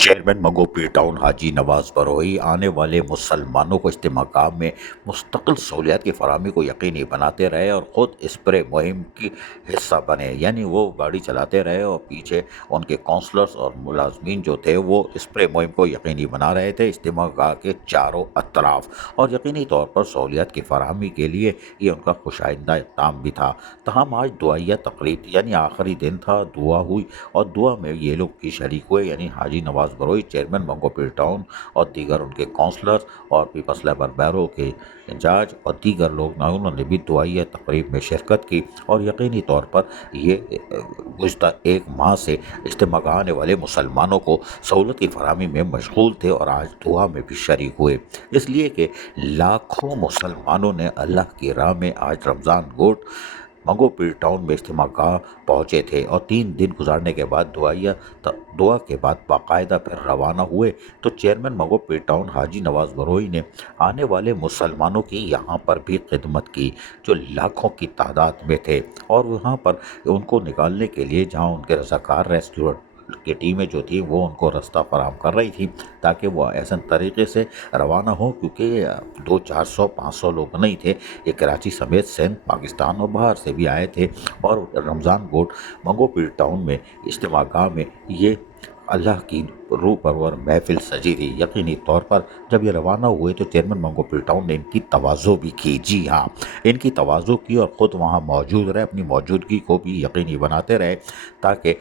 Chairman منگو پی town حاجی نواز بروئی آنے والے مسلمانوں کو اجتماع گاہ میں مستقل سہولیات کی فراہمی کو یقینی بناتے رہے اور خود اسپرے مہم کی حصہ بنے، یعنی وہ گاڑی چلاتے رہے اور پیچھے ان کے کونسلرز اور ملازمین جو تھے وہ اسپرے مہم کو یقینی بنا رہے تھے اجتماع گاہ کے چاروں اطراف، اور یقینی طور پر سہولیات کی فراہمی کے لیے یہ ان کا خوش آئندہ اقدام بھی تھا۔ تاہم آج دعائیہ تقریب یعنی آخری دن تھا، دعا ہوئی اور دعا میں یہ لوگ بھی شریک ہوئے، یعنی حاجی نواز بروئی، چیئرمین منگو پیر ٹاؤن اور دیگر ان کے کونسلرز اور پیپلز لیبر بیورو کے انچارج اور دیگر لوگ انہوں نے بھی دعائیہ تقریب میں شرکت کی، اور یقینی طور پر یہ گزشتہ ایک ماہ سے اجتماع گاہ آنے والے مسلمانوں کو سہولت کی فراہمی میں مشغول تھے اور آج دعا میں بھی شریک ہوئے، اس لیے کہ لاکھوں مسلمانوں نے اللہ کی راہ میں آج رمضان گوٹ منگو پیر ٹاؤن میں اجتماع گاہ پہنچے تھے اور 3 دن گزارنے کے بعد دعا کے بعد باقاعدہ پھر روانہ ہوئے۔ تو چیئرمین منگو پیر ٹاؤن حاجی نواز بروئی نے آنے والے مسلمانوں کی یہاں پر بھی خدمت کی جو لاکھوں کی تعداد میں تھے، اور وہاں پر ان کو نکالنے کے لیے جہاں ان کے رضاکار ریسکیو کی ٹیمیں جو تھیں وہ ان کو راستہ فراہم کر رہی تھی تاکہ وہ احسن طریقے سے روانہ ہوں، کیونکہ 200-400-500 لوگ نہیں تھے، یہ کراچی سمیت سندھ، پاکستان اور باہر سے بھی آئے تھے، اور رمضان گوٹ منگو پیر ٹاؤن میں اجتماع گاہ میں یہ اللہ کی روح پرور محفل سجی تھی۔ یقینی طور پر جب یہ روانہ ہوئے تو چیئرمین منگو پیر ٹاؤن نے ان کی تواضع بھی کی، جی ہاں، ان کی تواضع کی اور خود وہاں موجود رہے، اپنی موجودگی کو بھی یقینی بناتے رہے تاکہ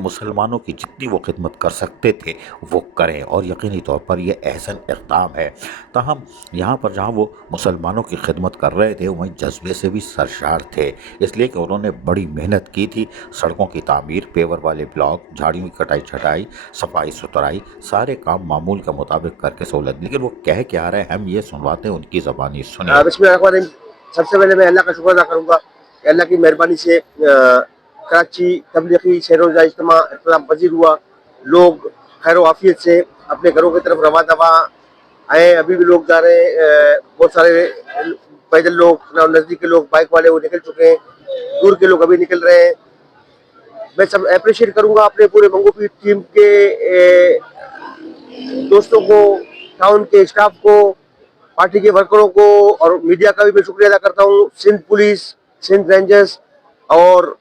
مسلمانوں کی جتنی وہ خدمت کر سکتے تھے وہ کریں، اور یقینی طور پر یہ احسن اقدام ہے۔ تاہم یہاں پر جہاں وہ مسلمانوں کی خدمت کر رہے تھے وہیں جذبے سے بھی سرشار تھے، اس لیے کہ انہوں نے بڑی محنت کی تھی، سڑکوں کی تعمیر، پیور والے بلاک، جھاڑیوں کی کٹائی چھٹائی، صفائی ستھرائی، سارے کام معمول کے مطابق کر کے سہولت، لیکن وہ کہہ کیا رہے ہیں ہم یہ سنواتے ہیں ان کی زبانی، سنیے۔ بسم اللہ الرحمن الرحیم۔ سب سے پہلے میں اللہ کا شکر ادا کروں گا کہ اللہ کی مہربانی سے کراچی تبلیغی شہر روزہ اجتماع اختتام پذیر ہوا، لوگ خیر و عافیت سے اپنے گھروں کی طرف رواں دوا آئے، ابھی بھی لوگ جا رہے ہیں، بہت سارے پیدل لوگ، نزدیک کے لوگ، بائک والے وہ نکل چکے ہیں، دور کے لوگ ابھی نکل رہے ہیں۔ میں سب اپریشیٹ کروں گا اپنے پورے منگو پیر ٹیم کے دوستوں کو، ٹاؤن کے اسٹاف کو، پارٹی کے ورکروں کو، اور میڈیا کا بھی میں شکریہ ادا کرتا ہوں، سندھ پولیس، سندھ رینجرز اور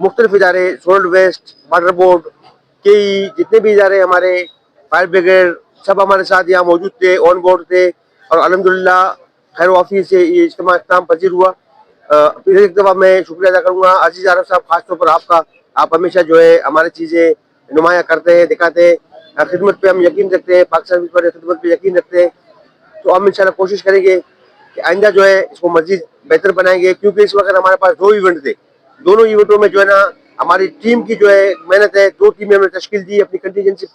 مختلف ادارے، سولٹ ویسٹ، واٹر بورڈ کے جتنے بھی ادارے ہمارے، فائر بریگیڈ، سب ہمارے ساتھ یہاں موجود تھے، آن بورڈ تھے، اور الحمدللہ خیر و عافیت سے یہ اجتماع اختتام پذیر ہوا۔ پھر ایک دفعہ میں شکریہ ادا کروں گا عزیز عارف صاحب، خاص طور پر آپ کا، آپ ہمیشہ جو ہے ہماری چیزیں نمایاں کرتے ہیں، دکھاتے ہیں، خدمت پہ ہم یقین رکھتے ہیں، پاکستان پر خدمت پہ یقین رکھتے ہیں، تو ہم انشاءاللہ کوشش کریں گے کہ آئندہ جو ہے اس کو مزید بہتر بنائیں گے، کیونکہ اس وقت ہمارے پاس 2 ایونٹ تھے، دونوں ایونٹوں میں جو ہے نا ہماری ٹیم کی جو ہے محنت ہے، 2 ٹیمیں ہم نے تشکیل دی، اپنی کنٹینجنسی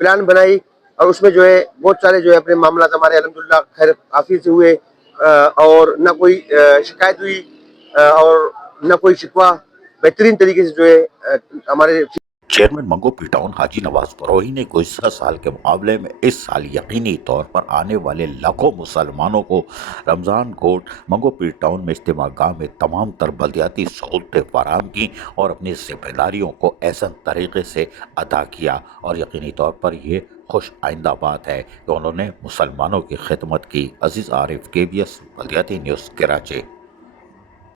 پلان بنائی، اور اس میں جو ہے بہت سارے جو ہے اپنے معاملات ہمارے الحمدللہ خیر عافیت سے ہوئے، اور نہ کوئی شکایت ہوئی، اور نہ کوئی شکوہ، بہترین طریقے سے جو ہے ہمارے چیئرمین منگو پیر ٹاؤن حاجی نواز بروئی نے گزشتہ سال کے مقابلے میں اس سال یقینی طور پر آنے والے لاکھوں مسلمانوں کو رمضان گوٹ منگو پیر ٹاؤن میں اجتماع گاہ میں تمام تر بلدیاتی سہولتیں فراہم کی اور اپنی ذمہ داریوں کو احسن طریقے سے ادا کیا، اور یقینی طور پر یہ خوش آئندہ بات ہے کہ انہوں نے مسلمانوں کی خدمت کی۔ عزیز عارف، KBS بلدیاتی نیوز، کراچی۔